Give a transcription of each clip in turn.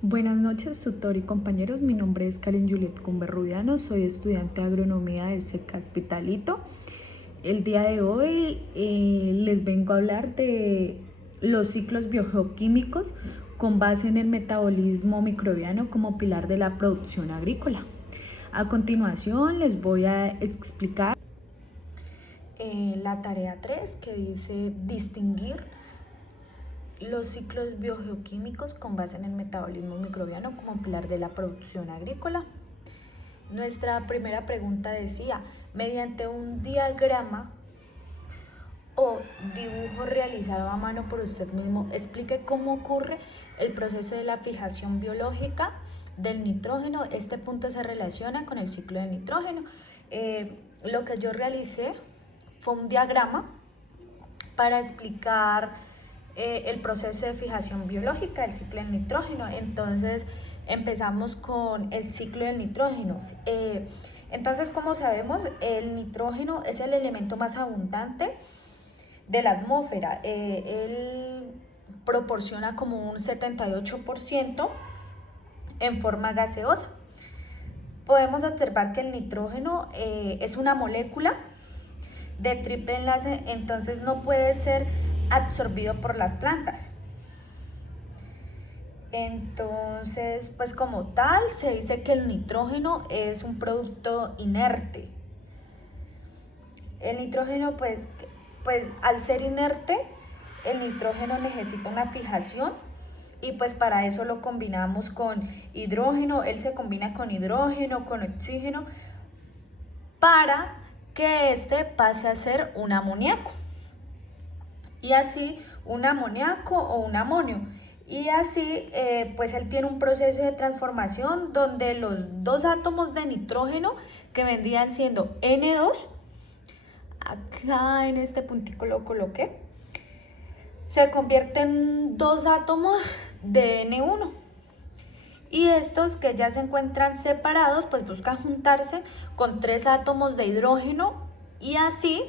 Buenas noches, tutor y compañeros. Mi nombre es Karen Juliet Cumberrubiano, soy estudiante de agronomía del CEP Capitalito. El día de hoy les vengo a hablar de los ciclos biogeoquímicos con base en el metabolismo microbiano como pilar de la producción agrícola. A continuación les voy a explicar la tarea 3 que dice distinguir los ciclos biogeoquímicos con base en el metabolismo microbiano como pilar de la producción agrícola. Nuestra primera pregunta decía, mediante un diagrama o dibujo realizado a mano por usted mismo, explique cómo ocurre el proceso de la fijación biológica del nitrógeno. Este punto se relaciona con el ciclo del nitrógeno. Lo que yo realicé fue un diagrama para explicar el proceso de fijación biológica del ciclo del nitrógeno. Entonces empezamos con el ciclo del nitrógeno. Entonces, como sabemos, el nitrógeno es el elemento más abundante de la atmósfera. Él proporciona como un 78% en forma gaseosa. Podemos observar que el nitrógeno es una molécula de triple enlace, entonces no puede ser absorbido por las plantas. Entonces, pues como tal, se dice que el nitrógeno es un producto inerte. El nitrógeno, pues al ser inerte, el nitrógeno necesita una fijación y pues para eso lo combinamos con hidrógeno. Él se combina con hidrógeno, con oxígeno, para que este pase a ser un amoníaco. Y así un amoníaco o un amonio. Y así pues él tiene un proceso de transformación donde los dos átomos de nitrógeno que vendrían siendo N2, acá en este puntico lo coloqué, se convierten en dos átomos de N1. Y estos que ya se encuentran separados pues buscan juntarse con tres átomos de hidrógeno y así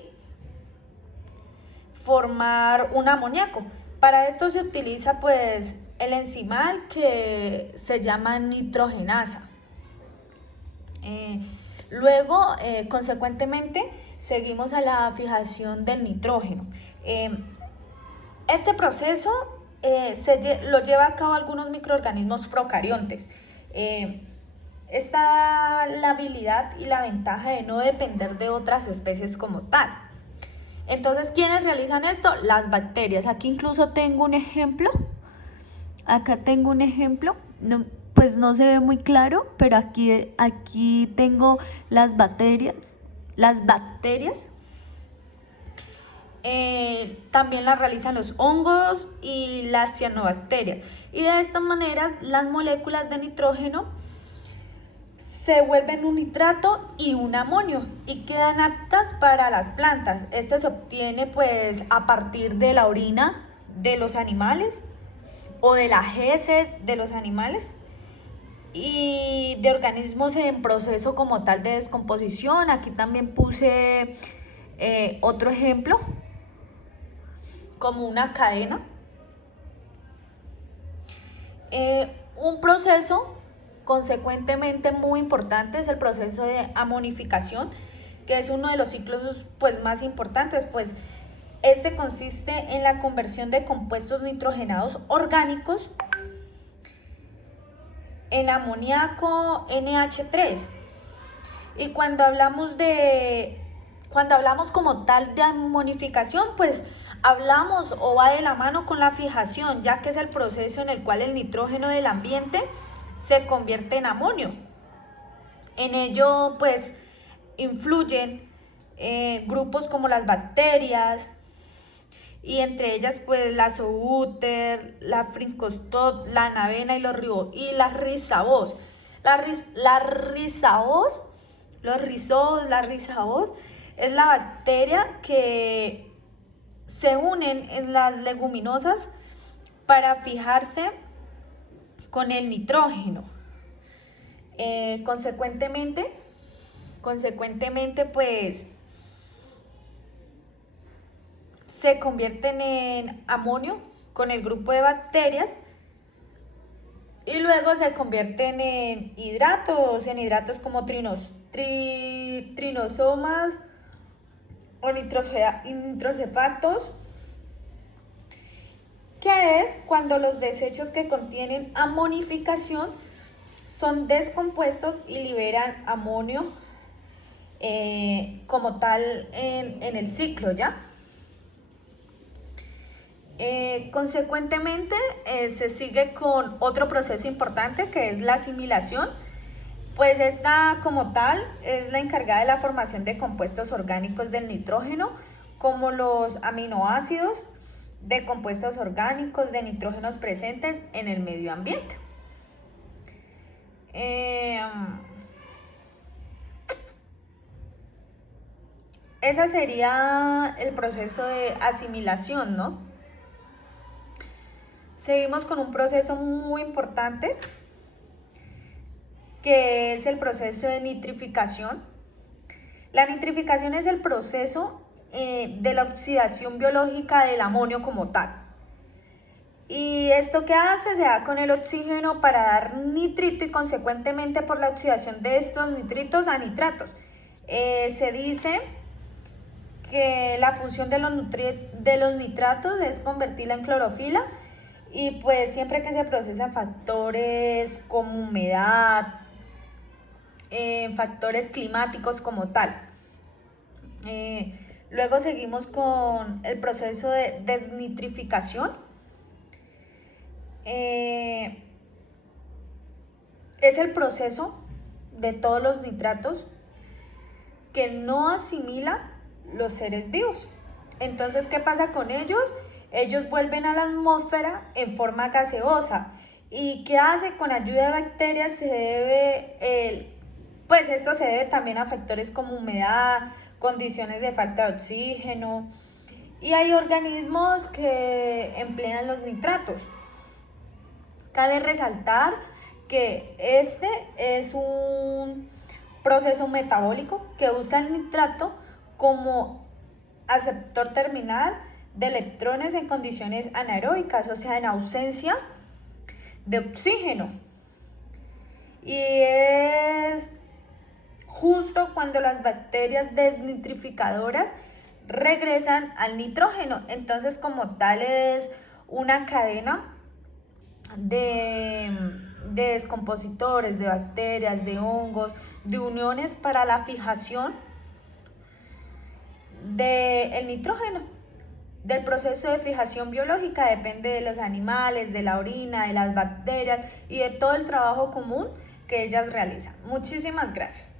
formar un amoníaco. Para esto se utiliza pues el enzimal que se llama nitrogenasa. Luego, consecuentemente, seguimos a la fijación del nitrógeno. Este proceso lo lleva a cabo algunos microorganismos procariontes. Esta la habilidad y la ventaja de no depender de otras especies como tal. Entonces, ¿quiénes realizan esto? Las bacterias. Aquí incluso tengo un ejemplo. Acá tengo un ejemplo. No, pues no se ve muy claro, pero aquí tengo las bacterias. También las realizan los hongos y las cianobacterias. Y de esta manera las moléculas de nitrógeno se vuelven un nitrato y un amonio y quedan aptas para las plantas. Este se obtiene pues a partir de la orina de los animales o de las heces de los animales y de organismos en proceso como tal de descomposición. Aquí también puse otro ejemplo como una cadena. Un proceso consecuentemente muy importante es el proceso de amonificación, que es uno de los ciclos pues más importantes, pues este consiste en la conversión de compuestos nitrogenados orgánicos en amoníaco NH3. Y cuando hablamos como tal de amonificación, pues hablamos o va de la mano con la fijación, ya que es el proceso en el cual el nitrógeno del ambiente se convierte en amonio. En ello pues influyen grupos como las bacterias y entre ellas pues la zooúter, la Phryngostot, la anavena y la rizabos. La rizabos es la bacteria que se unen en las leguminosas para fijarse con el nitrógeno. Consecuentemente, pues se convierten en amonio con el grupo de bacterias y luego se convierten en hidratos como trinosomas o nitrocefatos, que es cuando los desechos que contienen amonificación son descompuestos y liberan amonio como tal en el ciclo, ¿ya? Consecuentemente, se sigue con otro proceso importante que es la asimilación, pues esta como tal es la encargada de la formación de compuestos orgánicos del nitrógeno, como los aminoácidos, de compuestos orgánicos de nitrógenos presentes en el medio ambiente. Ese sería el proceso de asimilación, ¿no? Seguimos con un proceso muy importante, que es el proceso de nitrificación. La nitrificación es el proceso de la oxidación biológica del amonio como tal. ¿Y esto qué hace? Se da con el oxígeno para dar nitrito y consecuentemente por la oxidación de estos nitritos a nitratos. Se dice que la función de los nitratos es convertirla en clorofila, y pues siempre que se procesan factores como humedad, factores climáticos como tal. Luego seguimos con el proceso de desnitrificación. Es el proceso de todos los nitratos que no asimilan los seres vivos. Entonces, ¿qué pasa con ellos? Ellos vuelven a la atmósfera en forma gaseosa. ¿Y qué hace? Con ayuda de bacterias se debe, pues esto se debe también a factores como humedad, condiciones de falta de oxígeno, y hay organismos que emplean los nitratos. Cabe resaltar que este es un proceso metabólico que usa el nitrato como aceptor terminal de electrones en condiciones anaeróbicas, o sea, en ausencia de oxígeno. Y es justo cuando las bacterias desnitrificadoras regresan al nitrógeno. Entonces, como tal, es una cadena de descompositores, de bacterias, de hongos, de uniones para la fijación del nitrógeno. Del proceso de fijación biológica depende de los animales, de la orina, de las bacterias y de todo el trabajo común que ellas realizan. Muchísimas gracias.